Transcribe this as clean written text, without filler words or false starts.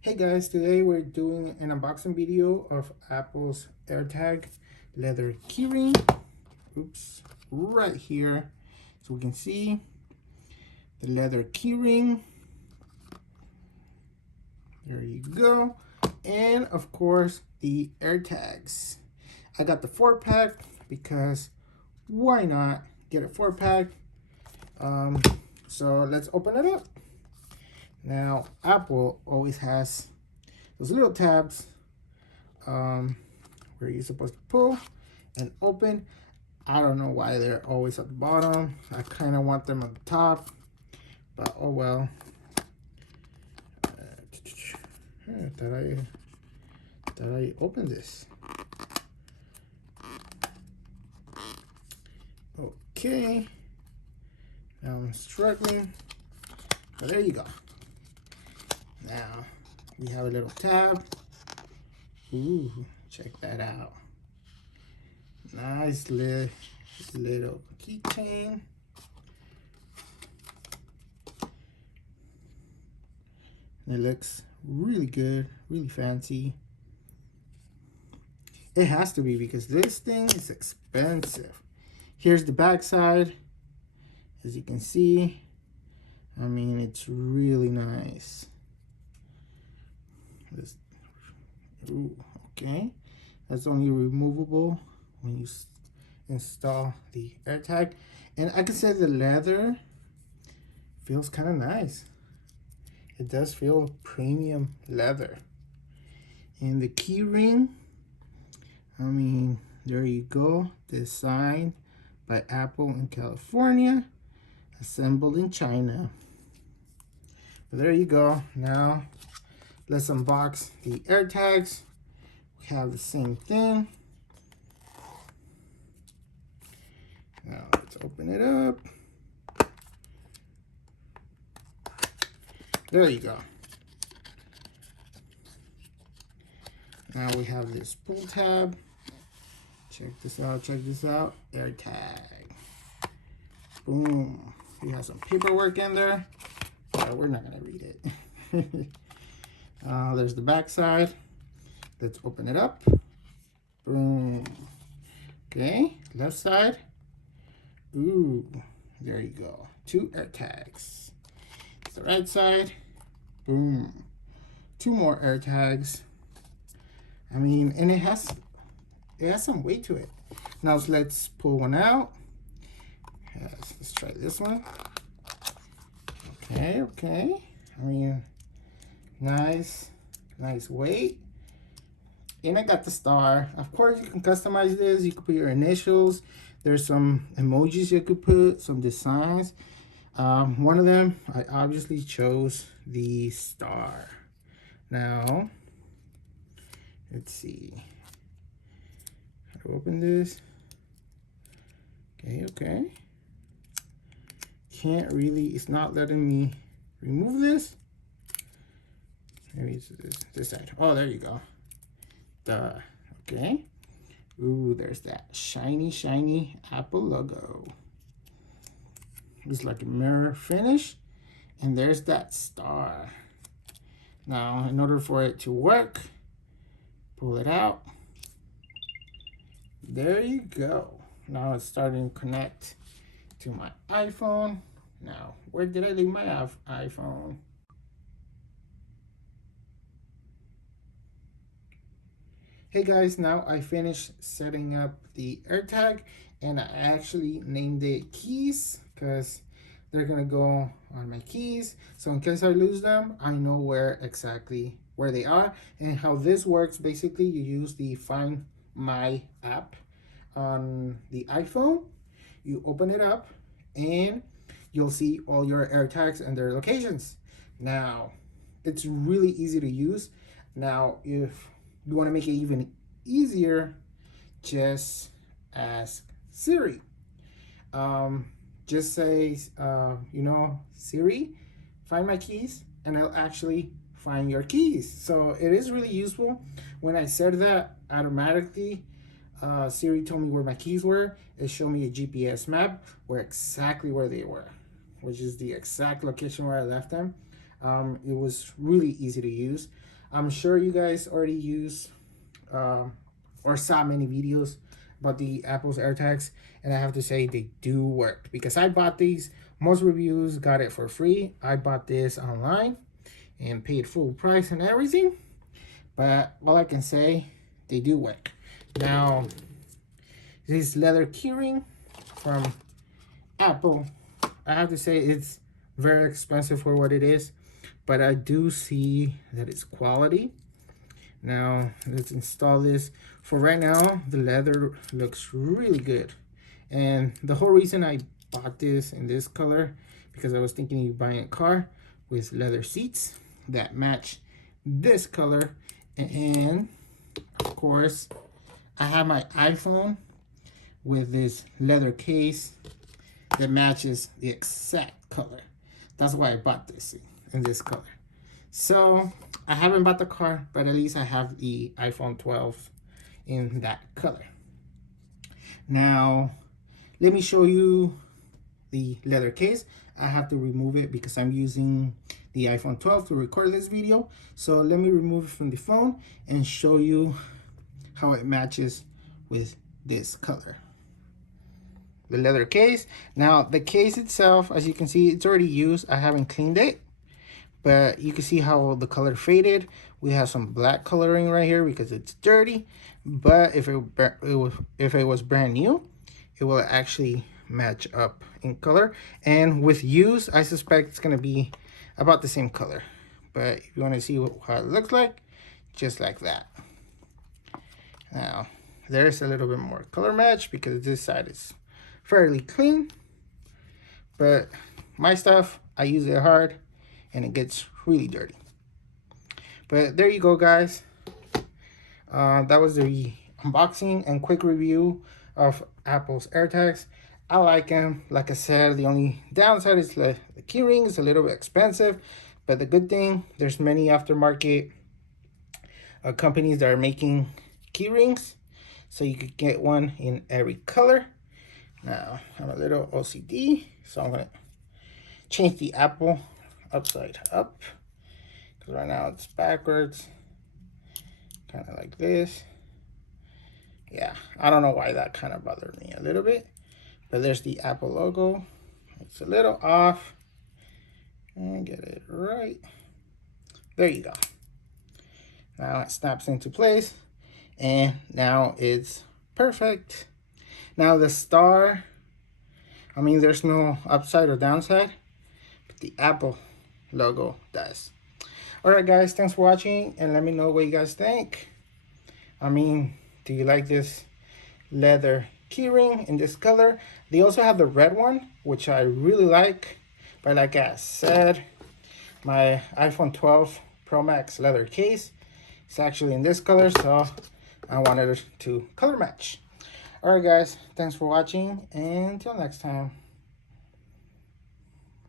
Hey guys, today we're doing an unboxing video of Apple's AirTag leather keyring. Oops, right here. So we can see the leather keyring. There you go. And of course, the AirTags. I got the 4-pack because why not get a 4-pack? So let's open it up. Now, Apple always has those little tabs where you're supposed to pull and open. I don't know why they're always at the bottom. I kind of want them at the top, but oh well. Did I open this? Okay. Now I'm struggling, but there you go. Now we have a little tab. Ooh, check that out. Nice little keychain. It looks really good, really fancy. It has to be because this thing is expensive. Here's the back side. As you can see, I mean, it's really nice. Ooh, okay. That's only removable when you install the AirTag. And I can say the leather feels kind of nice. It does feel premium leather. And the key ring, I mean, there you go. Designed by Apple in California, assembled in China. But there you go. Now let's unbox the AirTags. We have the same thing. Now let's open it up. There you go. Now we have this pull tab. Check this out, check this out. AirTag. Boom. We have some paperwork in there, but we're not gonna read it. There's the back side. Let's open it up. Boom. Okay, left side. Ooh, there you go. 2 AirTags. The right side. Boom. 2 more AirTags. I mean, and it has some weight to it. Now let's pull one out. Yes, let's try this one. Okay. I mean, nice weight. And I got the star. Of course, you can customize this. You could put your initials. There's some emojis you could put, some designs. One of them, I obviously chose the star. Now, let's see. How to open this? Okay. Can't really, it's not letting me remove this. Maybe it's this side. Oh, there you go. Okay. Ooh, there's that shiny Apple logo. It's like a mirror finish. And there's that star. Now, in order for it to work, pull it out. There you go. Now it's starting to connect to my iPhone. Now, where did I leave my iPhone? Hey guys, now I finished setting up the AirTag and I actually named it keys because they're gonna go on my keys. So in case I lose them, I know exactly where they are. And how this works, basically you use the Find My app on the iPhone. You open it up and you'll see all your AirTags and their locations. Now, it's really easy to use. Now, if you want to make it even easier, just ask Siri. Just say, Siri, find my keys, and it'll actually find your keys. So it is really useful. When I said that, automatically, Siri told me where my keys were. It showed me a GPS map exactly where they were, which is the exact location where I left them. It was really easy to use. I'm sure you guys already use or saw many videos about the Apple's AirTags, and I have to say they do work because I bought these. Most reviews got it for free. I bought this online and paid full price and everything, but all I can say, they do work. Now, this leather keyring from Apple, I have to say it's very expensive for what it is, but I do see that it's quality. Now let's install this. For right now, the leather looks really good, and the whole reason I bought this in this color because I was thinking of buying a car with leather seats that match this color. And of course, I have my iPhone with this leather case that matches the exact color. That's why I bought this in this color. So I haven't bought the car, but at least I have the iPhone 12 in that color. Now, let me show you the leather case. I have to remove it because I'm using the iPhone 12 to record this video. So let me remove it from the phone and show you how it matches with this color. The leather case. Now the case itself, as you can see, it's already used. I haven't cleaned it, but you can see how the color faded. We have some black coloring right here because it's dirty, but if it was brand new, it will actually match up in color. And with use, I suspect it's gonna be about the same color. But if you want to see how it looks like, just like that. Now there's a little bit more color match because this side is fairly clean, but my stuff, I use it hard and it gets really dirty. But there you go, guys. That was the unboxing and quick review of Apple's AirTags. I like them. Like I said, the only downside is the keyring is a little bit expensive, but the good thing, there's many aftermarket companies that are making keyrings, so you could get one in every color. Now, I'm a little OCD, so I'm gonna change the Apple upside up, because right now it's backwards, kind of like this. Yeah, I don't know why that kind of bothered me a little bit, but there's the Apple logo. It's a little off, and get it right. There you go. Now it snaps into place, and now it's perfect. Now the star, I mean, there's no upside or downside, but the Apple logo does. All right, guys, thanks for watching, and let me know what you guys think. I mean, do you like this leather keyring in this color? They also have the red one, which I really like, but like I said, my iPhone 12 Pro Max leather case is actually in this color, so I wanted to color match. All right, guys, thanks for watching, and until next time.